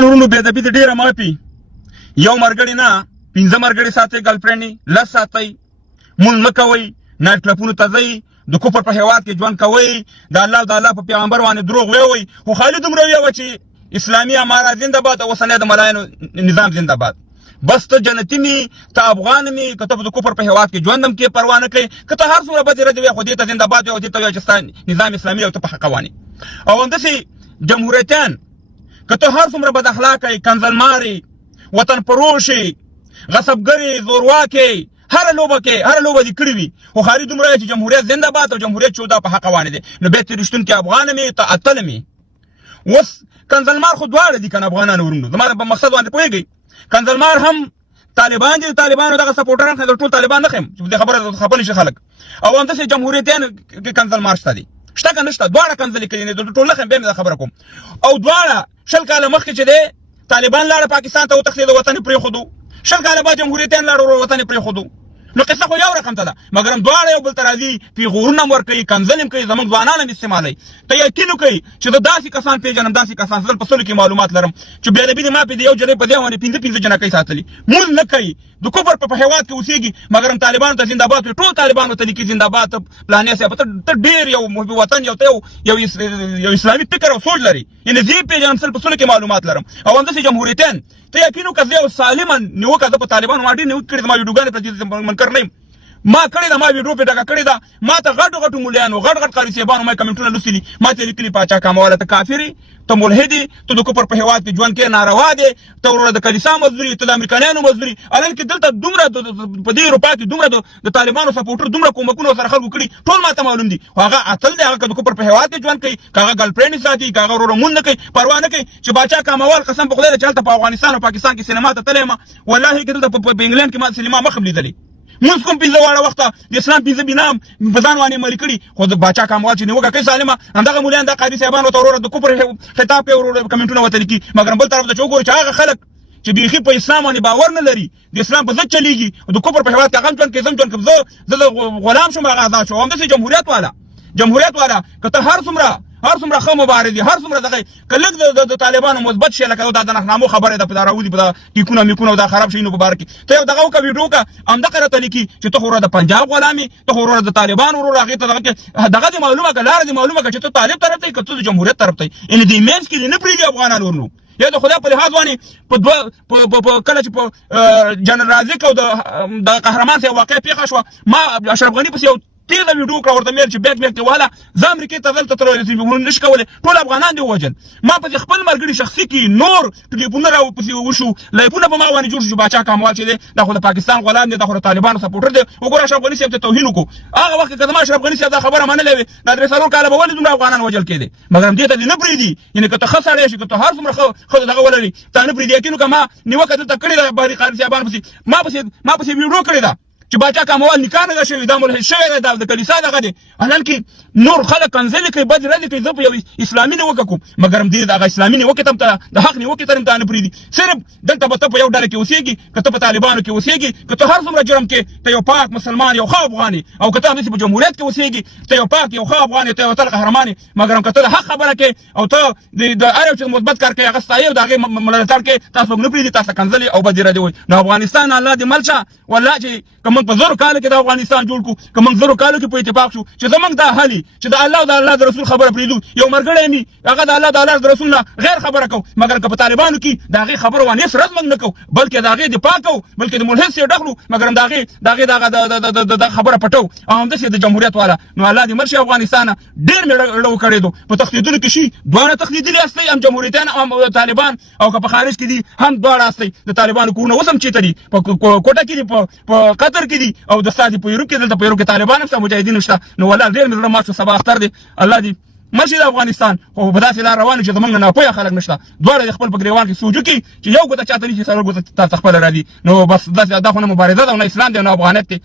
ورونو بې ادبي د ډېره معافي یو مرګړی نه 15 مرګړي ساتي ګرلفرینډ لس ساتي مونږ نه کوئ نایټ کلبونو ته ځئ د کفر په هېواد کې ژوند کوئ د الله په پیغمبر باندې دروغ ویوئ خو خالي دومره ویوه چې اسلامي امارات زنده باد او اوسنی د ملایانو نظام زنده باد بس ته جنتي مي ته افغان مي که ته د کفر په هېواد کې ژوند هم کې پروا نه کوي که ته هر څومره بدې ردې وایې خو دې ته زنده باد وایې او دې ته وایې چې ستا نظام اسلامي او ته په حق روان یې او همداسې جمهوریتیان که ته هر څومره بد اخلاقه یې کنځلمارې وطن فروشې غصبګرې زورواکې هر لوبه دې کړې وي خو خالي دومره چې جمهوریت زنده باد او جمهوریت چودا په حق روان دی نو بیا ته رښتونکي افغان مې ته اتل مې اوس کنځلمار خو دواړه دي که نه افغانان ورونو زما په مقصد باندې پوهېږئ کنځلمار هم طالبان دي طالبانو دغه سپورټران خو ټول طالبان نه ښیم چې دې خبره خفه نه شي خلک او همداسې جمهوریتیان کې کنځلمار شته دي شته که نه شته دواړه کنځلې کوي ټول نه ښیم بیا مې دا خبره کوم او دواړه 20 کاله مخکې چې دی طالبان لاړه پاکستان ته وتښتېد وطن یې پرېښودو 20 کاله بعد جمهوریتیان لاړه وطن یې پرېښودو نو قصه خو یو رقم ته ده مګر هم دواړه یو بل ته راځي پیغورونه هم ورکوي کنځل هم کوي زموږ ځوانان هم استعمالوي ته یقین وکړئ چې زه داسې کسان پېژنم داسې کسان زه په سلو کې معلومات لرم چې بې ادبي د ما پې د یو جلۍ په دې باندې 15 جنکۍ ساتلي مونځ نه کوي د کفر په هېواد کې اوسېږي مګر هم طالبانو ته زنده باد وي ټول طالبانو ته لیکي زنده باد پلانې صاحب ته ډېر یو محب وطن یو اسلامي فکر او سوچ لري یعنې زه یې پېژنم سل په سلو کې معلومات لرم او همداسې جمهوریتیان ته یقین وکړه زه یو سالمه نیوکه زه په طالبانو ما ډېر نیوکې کړې زما ویډیوګانې پرې منکر نه یم ما کړې ده ما ویډیو پې ډکه کړې ده ما ته غټو مولیانو غټ قاري صاحبانو ما کمنټونه لوستلي ما ته لیکلي پاچا کامواله ته کافر یې ته ملحد یې ته د کفر په هېواد کې ژوند کې ناروا دی ته وروره د کلیسا مزدور یې ته د امریکایانو مزدور یې الان کې دلته دومره په دې اروپا کې دومره د طالبانو سپورټر دومره کومکونه ورسره خلکو کړي ټول ما ته معلوم دي خو هغه اتل دی هغه که د کفر په هېواد کې ژوند کوي که هغه ګرلفرینډ ساتي که هغه وروره مونځ نه کوي پروا نه کوي چې باچا کاموال قسم په خدای چې هلته په افغانستان او پاکستان کې سینما ته تللی یم والله که دلته په انګلینډ کې ما سینما مخ هم لیدلې مونږ کوم 15 واړه وخته د اسلام 15 بنا په ځان باندې ملي کړي خو د باچا کاموال چې نیوکه کوي ظالمه همدغه مولیان د قاضي صاحبانو ته وروره د کفر خطاب کوي وروره کمنټونه ورته لیکي مګر بل طرف ته چې وګورو چې هغه خلک چې بیخي په اسلام باندې باور نه لري د اسلام په ضد چلیږي د کفر په هېواد کې هغه هم ژوند کوي زه هم ژوند کوم زه د غلام شوم هغه ازاد شو همداسې جمهوریت والا که ته هر څومره ښه مبارز دي هر څومره دغه که لږ د طالبانو مثبت شی لکه دا د نښنامو خبره ده په دا راوځي په دا ټیکونه میکونه او دا خراب شیانو په باره کې ته یو دغه وکړه ویډیو وکړه همدغه راته لیکي چې ته خو وروره د پنجاب غلام یې ته خو وروره د طالبانو وروره هغې ته دغه دې معلومه کړه لاره دې معلومه کړه چې ته طالب طرف ته یې که ته د جمهوریت طرف ته یې یعنې دې منځ کې دې نه پرېږدي افغانان ورنو یا د خدای په لحاظ باندې کله چې په جنرال رازق او د قهرمان صاحب واقع پیښه شوه ما اشرف غني پسې یو تیزه ویډیو کړه ورته مېل چې بیک دې واله زه امریکې ته دلته تللی نه شي کولی ټول افغانان دې ووژل ما پسې خپل ملګري شخصي کې نور ټلیفونونه راپسې وشو لایفونه په ما باندې جوړ شو باچا کاموال چې دی دا خو د پاکستان غلام دی دا خو د طالبانو سپورټر دی وګوره اشرف غني صاحب ته توهین وکړو هغه وخت که زما اشرف غني صاحب دا خبره منلې وې دا 3 کاله به ولې دومره افغانان وژل کېدی مګر همدې ته دې نه پرېږدي یعنې که ته ښه سړی شي که ته هر څومره ښه دغه ولري تا نه پرېږدي یقین وکړه ما نیوکه دلته کړې ده بهري قاري صاحبانو پسې ما پسې ویډیو کړې ده چې باچا کاموال نکاح نه ده شوې دا ملحد شوی دی دا د کلیسا دغه دی حالان کې نور خلک کنځلې کوي بد ردې کوي زه په یو اسلامي نیوکه کوم مګر هم دې دغه اسلامي نیوکې ته هم ته د حق نیوکې ته هم ته نه پرېږدي صرف دلته به ته په یو ډله کې اوسېږي که ته په طالبانو کې اوسېږي که ته هر څومره جرم کې ته یو پاک مسلمان یو ښه افغان او که ته همداسې په جمهوریت کې اوسېږي ته یو پاک یو ښه افغان ته یو اتل قهرمان مګر هم که ته د حق خبره کوې او ته د هر یو چې مثبت کار کوي هغه ستایې او د هغې ملاتړ کوې تاسو نه پرېږدي تاسو کنځلې او بدې ردې وایي نو افغانستان الله دې مل شه والله چې که موږ په 1000 کاله کې د افغانستان جوړ کړو که موږ 1000 کالو کې په اتفاق شو چې زموږ دا حل چې د الله او د الله د رسول خبره پرېږدو یو مرګړی مې هغه د الله د الله د رسول نه غیر خبره کوو مګر که په طالبانو کې د هغې خبره وانې هېڅ رد موږ نه کوو بلکې د هغې دفاع کوو بلکې د ملحد سې ډکړو مګر هم د هغې د خبره پټو او همداسې د جمهوریت والا نو الله دې مړ شي افغانستانه ډېر مې ړه وکړېدو په تښتېدلو کې شي دواړه تښتېدلي هستئ هم جمهوریتیان هم طالبان او که په خارج کې دي هم دواړه هستئ د طالبانو کورونه اوس هم چېرته دي په کوټه کې دي په قطر کې دي او د ساتي په یوروپ کې دلته په یوروپ کې طالبان هم شته مجاهدین شته نو والله ډېر مې زړه مات شو سبا اختر دی الله دې مشي د افغانستان خو په داسې لار روان چې زمونږ ناپوهه خلک نشته دواړه د خپل په ګریوان کې سوچو کې چې یو ګوته چاته نیسي څلور ګوته تاسو خپله راځي نو بس دا خو نه مبارزه ده او نه اسلام دی او نه افغانیت دی